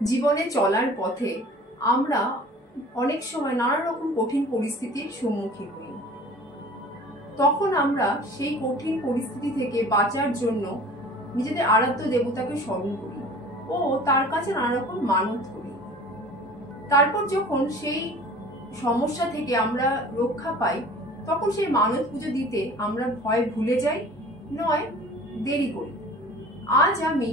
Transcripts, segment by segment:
জীবনে চলার পথে আমরা অনেক সময় নানা রকম কঠিন পরিস্থিতির সম্মুখীন হই। তখন আমরা সেই কঠিন পরিস্থিতি থেকে বাঁচার জন্য নিজেদের আরাধ্য দেবতাকে স্মরণ করি ও তার কাছে নানা রকম মানত করি। তারপর যখন সেই সমস্যা থেকে আমরা রক্ষা পাই, তখন সেই মানত পুজো দিতে আমরা ভয় ভুলে যাই, নয় দেরি করি। আজ আমি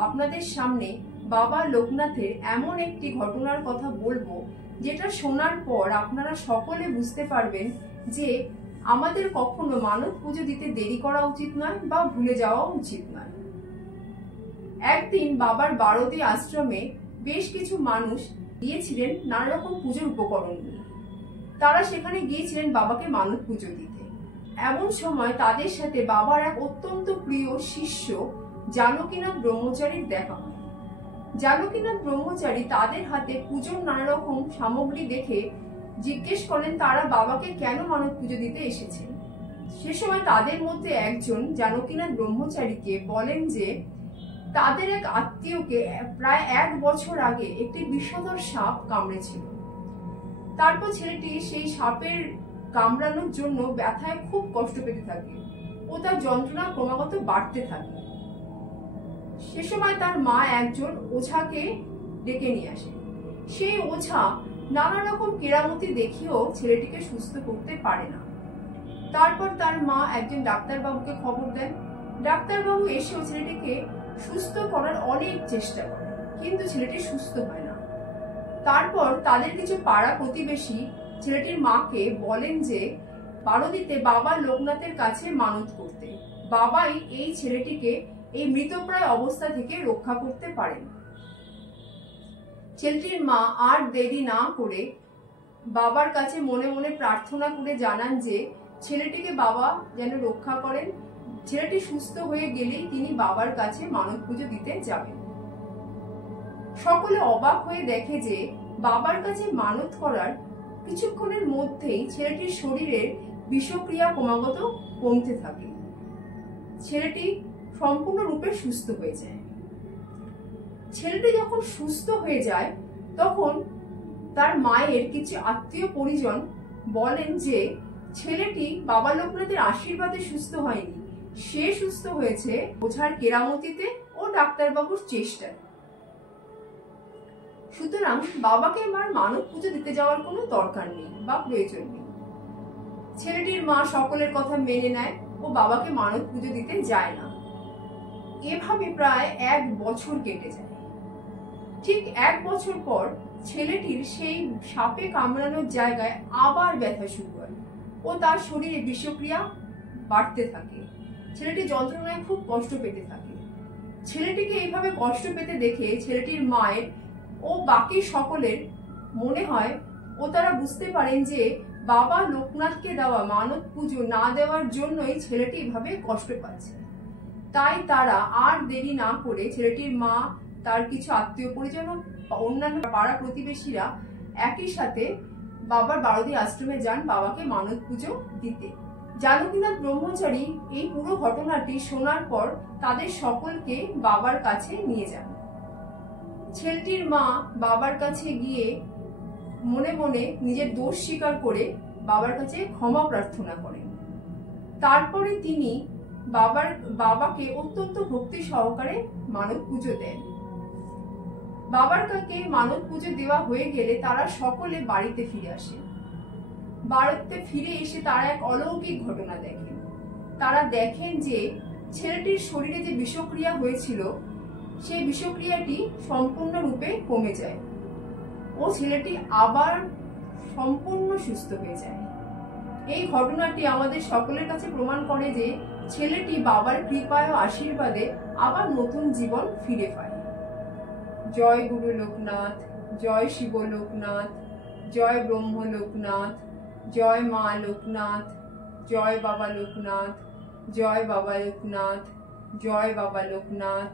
আপনাদের সামনে বাবা লোকনাথের এমন একটি ঘটনার কথা বলবো, যেটা শোনার পর আপনারা সকলে বুঝতে পারবেন যে আমাদের কখনো মানত পুজো দিতে দেরি করা উচিত নয় বা ভুলে যাওয়া উচিত নয়। একদিন বাবার বারোদি আশ্রমে বেশ কিছু মানুষ গিয়েছিলেন নানা রকম পুজোর উপকরণ নিয়ে। তারা সেখানে গিয়েছিলেন বাবাকে মানত পুজো দিতে। এমন সময় তাদের সাথে বাবার এক অত্যন্ত প্রিয় শিষ্য জানকীনাথ ব্রহ্মচারীর দেখা হয়। জানকীনাথ ব্রহ্মচারী তাদের হাতে পুজোর নানা রকম সামগ্রী দেখে জিজ্ঞেস করেন তারা বাবাকে কেন মানত পুজো দিতে এসেছেন। সে সময় তাদের মধ্যে একজন জানকীনাথ ব্রহ্মচারীকে বলেন যে তাদের এক আত্মীয়কে প্রায় 1 বছর আগে একটি বিষধর সাপ কামড়েছিল। তারপর ছেলেটি সেই সাপের কামড়ানোর জন্য ব্যথায় খুব কষ্ট পেতে থাকে ও তার যন্ত্রণা ক্রমাগত বাড়তে থাকে। সে সময় তার মা একজন ওঝাকে ডেকে নিয়ে আসে। সেই ওঝা নানা রকম কেরামতি দেখিয়েও ছেলেটিকে সুস্থ করতে পারে না। তারপর তার মা একজন ডাক্তারবাবুকে খবর দেন। ডাক্তারবাবু এসেও ছেলেটিকে সুস্থ করার অনেক চেষ্টা করে, কিন্তু ছেলেটি সুস্থ হয় না। তারপর তাদের কিছু পাড়া প্রতিবেশী ছেলেটির মাকে বলেন যে বারোদিতে বাবা লোকনাথের কাছে মানত করতে, বাবাই এই ছেলেটিকে এই মৃতপ্রায় অবস্থা থেকে রক্ষা করতে পারেন। ছেলেটির মা আর দেরি না করে বাবার কাছে মনে মনে প্রার্থনা করে জানান যে ছেলেটিকে বাবা যেন রক্ষা করেন। ছেলেটি সুস্থ হয়ে গেলেই তিনি বাবার কাছে মানত পুজো দিতে যাবেন। সকলে অবাক হয়ে দেখে যে বাবার কাছে মানত করার কিছুক্ষণের মধ্যেই ছেলেটির শরীরের বিষক্রিয়া ক্রমাগত কমতে থাকে। ছেলেটি সম্পূর্ণরূপে সুস্থ হয়ে যায়। ছেলেটি যখন সুস্থ হয়ে যায় তখন তার মায়ের কিছু আত্মীয় পরিজন বলেন যে ছেলেটি বাবা লোকনাথের আশীর্বাদে সুস্থ হয়নি, সে সুস্থ হয়েছে ওঝার কেরামতিতে ও ডাক্তারবাবুর চেষ্টায়। সুতরাং বাবাকে আর মানত পুজো দিতে যাওয়ার কোনো দরকার নেই বা প্রয়োজন নেই। ছেলেটির মা সকলের কথা মেনে নেয় ও বাবাকে মানত পুজো দিতে যায় না। এভাবে প্রায় 1 বছর কেটে যায়। ঠিক 1 বছর পর ছেলেটির সেই সাপে কামড়ানোর জায়গায় আবার ব্যথা শুরু হয় ও তার শরীরে বিষক্রিয়া বাড়তে থাকে। ছেলেটি যন্ত্রণায় খুব কষ্ট পেতে থাকে। ছেলেটিকে এইভাবে কষ্ট পেতে দেখে ছেলেটির মায়ের ও বাকি সকলের মনে হয় ও তারা বুঝতে পারেন যে বাবা লোকনাথকে দেওয়া মানত পুজো না দেওয়ার জন্যই ছেলেটি এভাবে কষ্ট পাচ্ছে। তাই তারা আর দেরি না করে ছেলেটির মা, তার কিছু আত্মীয় পরিজন ও অন্যান্য পাড়া প্রতিবেশীরা একই সাথে বাবার বারোদি আশ্রমে যান বাবাকে মানত পুজো দিতে। জানকীনাথ ব্রহ্মচারী এই পুরো ঘটনাটি শোনার পর তাদের সকলকে বাবার কাছে নিয়ে যান। ছেলেটির মা বাবার কাছে গিয়ে মনে মনে নিজের দোষ স্বীকার করে বাবার কাছে ক্ষমা প্রার্থনা করেন। তারপরে তিনি বাবাকে অত্যন্ত ভক্তি সহকারে মানত পুজো দেন। বাবার কাছে মানত পুজো দেওয়া হয়ে গেলে তারা সকলে বাড়িতে ফিরে আসেন। বাড়িতে ফিরে এসে তারা এক অলৌকিক ঘটনা দেখেন। তারা দেখেন যে ছেলেটির শরীরে যে বিষক্রিয়া হয়েছিল সেই বিষক্রিয়াটি সম্পূর্ণরূপে কমে যায় ও ছেলেটি আবার সম্পূর্ণ সুস্থ হয়ে যায়। এই ঘটনাটি আমাদের সকলের কাছে প্রমাণ করে যে ছেলেটি বাবার কৃপায় ও আশীর্বাদে আবার নতুন জীবন ফিরে পায়। জয় গুরু লোকনাথ, জয় শিব লোকনাথ, জয় ব্রহ্ম লোকনাথ, জয় মা লোকনাথ, জয় বাবা লোকনাথ, জয় বাবা লোকনাথ, জয় বাবা লোকনাথ।